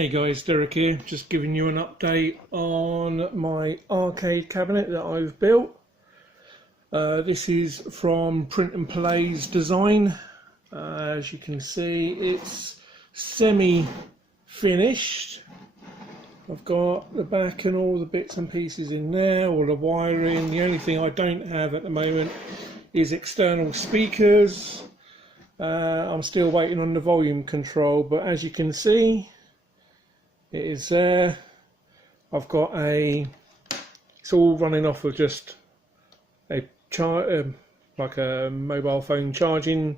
Hey guys, Derek here, just giving you an update on my arcade cabinet that I've built. This is from Print and Play's design. As you can see, it's semi-finished. I've got the back and all the bits and pieces in there, all the wiring. The only thing I don't have at the moment is external speakers. I'm still waiting on the volume control, but as you can see, it is there. I've got it's all running off of just a like a mobile phone charging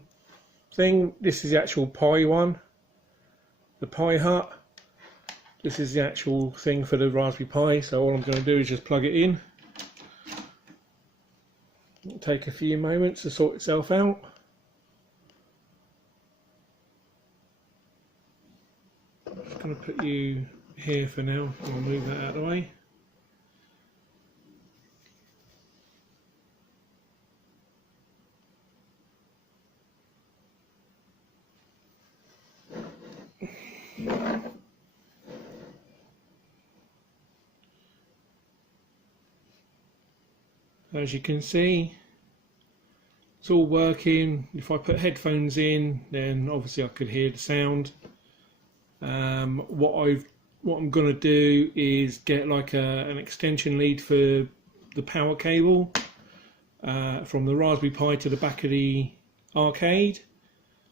thing. This is the actual Pi one, the Pi Hut. This is the actual thing for the Raspberry Pi, so all I'm going to do is just plug it in. It'll take a few moments to sort itself out. I'm just going to put you here for now. I'll move that out of the way. As you can see, it's all working. If I put headphones in, then obviously I could hear the sound. What I'm going to do is get like an extension lead for the power cable from the Raspberry Pi to the back of the arcade.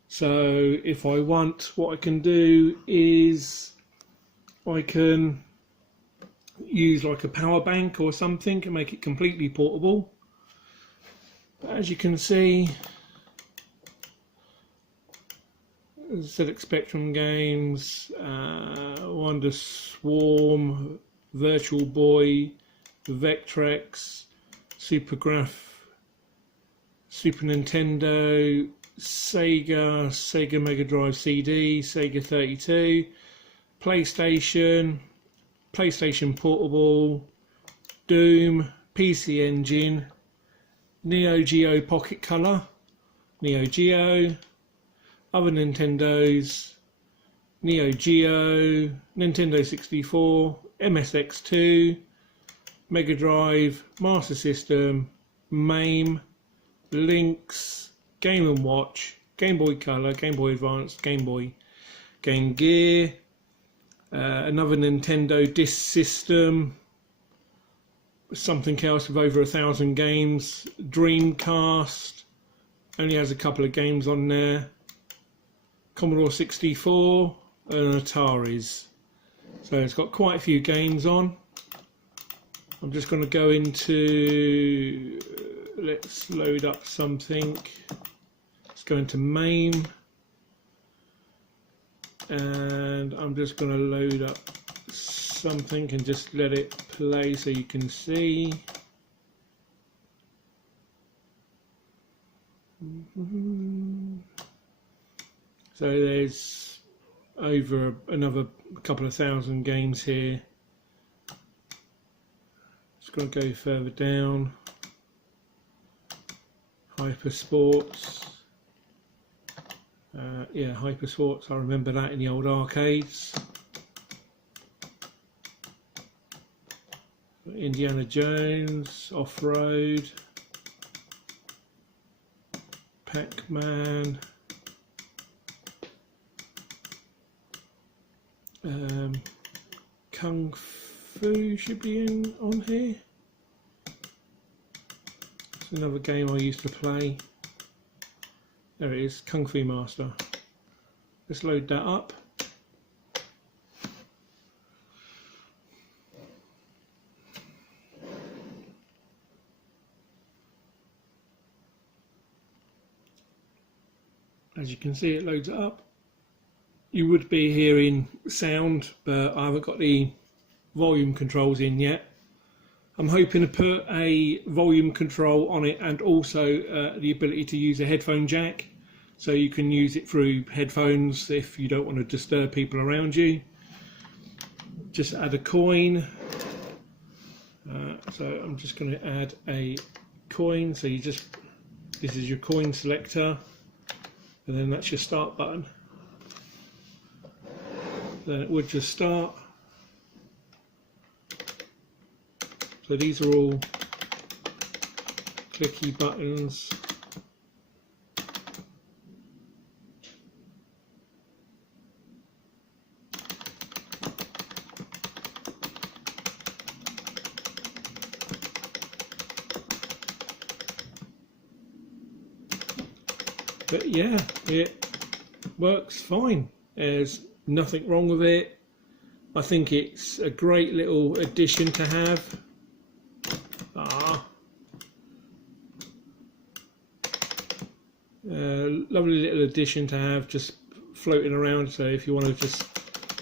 So if I want, what I can do is I can use like a power bank or something and make it completely portable. But as you can see, ZX Spectrum games, Wonder Swarm, Virtual Boy, Vectrex, Supergraph, Super Nintendo, Sega Mega Drive CD, Sega 32, PlayStation Portable, Doom, PC Engine, Neo Geo Pocket Color, Neo Geo, other Nintendos, Neo Geo, Nintendo 64, MSX2, Mega Drive, Master System, MAME, Lynx, Game & Watch, Game Boy Color, Game Boy Advance, Game Boy, Game Gear, another Nintendo Disk System, something else with over 1,000 games, Dreamcast, only has a couple of games on there, Commodore 64 and Ataris. So it's got quite a few games on. I'm just going to go into, let's load up something. Let's go into MAME. And I'm just going to load up something and just let it play so you can see. So there's over another couple of thousand games here. Just going to go further down. Hyper Sports. Yeah, Hyper Sports, I remember that in the old arcades. Indiana Jones, Off-Road, Pac-Man, Kung Fu should be on here. It's another game I used to play. There it is, Kung Fu Master. Let's load that up. As you can see, it loads it up. You would be hearing sound, but I haven't got the volume controls in yet. I'm hoping to put a volume control on it and also the ability to use a headphone jack, so you can use it through headphones if you don't want to disturb people around you. Just add a coin. So I'm just going to add a coin. So this is your coin selector, and then that's your start button. then it would just start. So these are all clicky buttons. But yeah, it works fine. There's nothing wrong with it. I think it's a great little addition to have. Lovely little addition to have, just floating around. So if you want to just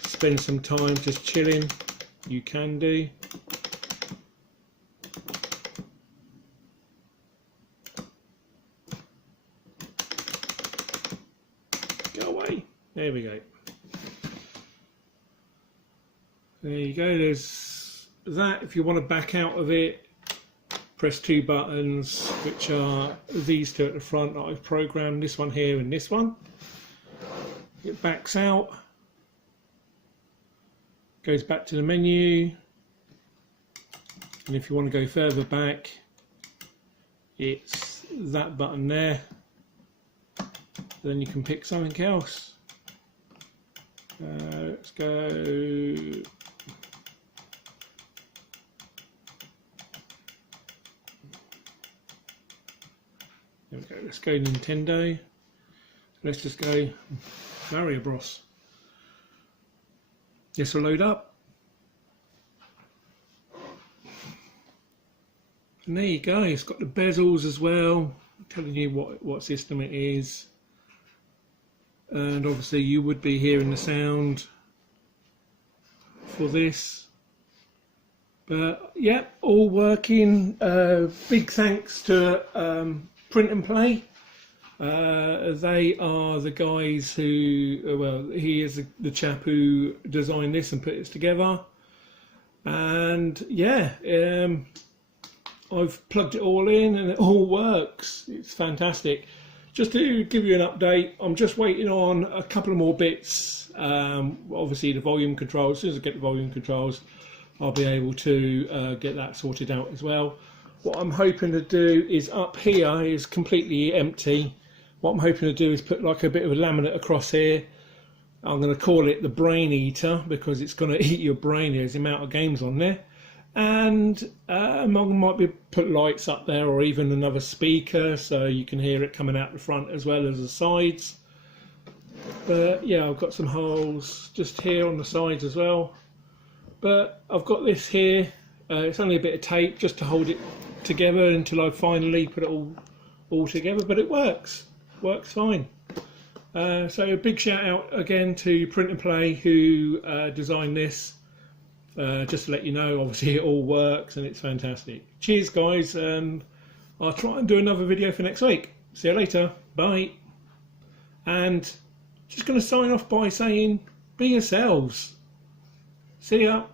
spend some time just chilling, you can do. Go away. There we go. There you go. There's that. If you want to back out of it, press two buttons, which are these two at the front that I've programmed, this one here and this one. It backs out, goes back to the menu, and if you want to go further back, it's that button there. Then you can pick something else. Let's go. There we go. Let's go Nintendo. Let's just go Mario Bros. This will load up. And there you go. It's got the bezels as well, telling you what system it is. And obviously you would be hearing the sound for this. But yeah, all working. Big thanks to Print and Play. They are the guys who, well, he is the chap who designed this and put this together. And yeah, I've plugged it all in and it all works. It's fantastic. Just to give you an update, I'm just waiting on a couple of more bits. Obviously the volume controls. As soon as I get the volume controls, I'll be able to get that sorted out as well. What I'm hoping to do is up here is completely empty. What I'm hoping to do is put like a bit of a laminate across here. I'm going to call it the brain eater because it's going to eat your brain. There's the amount of games on there. And I might be put lights up there or even another speaker so you can hear it coming out the front as well as the sides. But yeah, I've got some holes just here on the sides as well. But I've got this here. It's only a bit of tape just to hold it together until I finally put it all together. But it works fine. So a big shout out again to Print and Play who designed this. Just to let you know, obviously it all works and it's fantastic. Cheers guys, and I'll try and do another video for next week. See you later, bye. And just going to sign off by saying, be yourselves. See ya.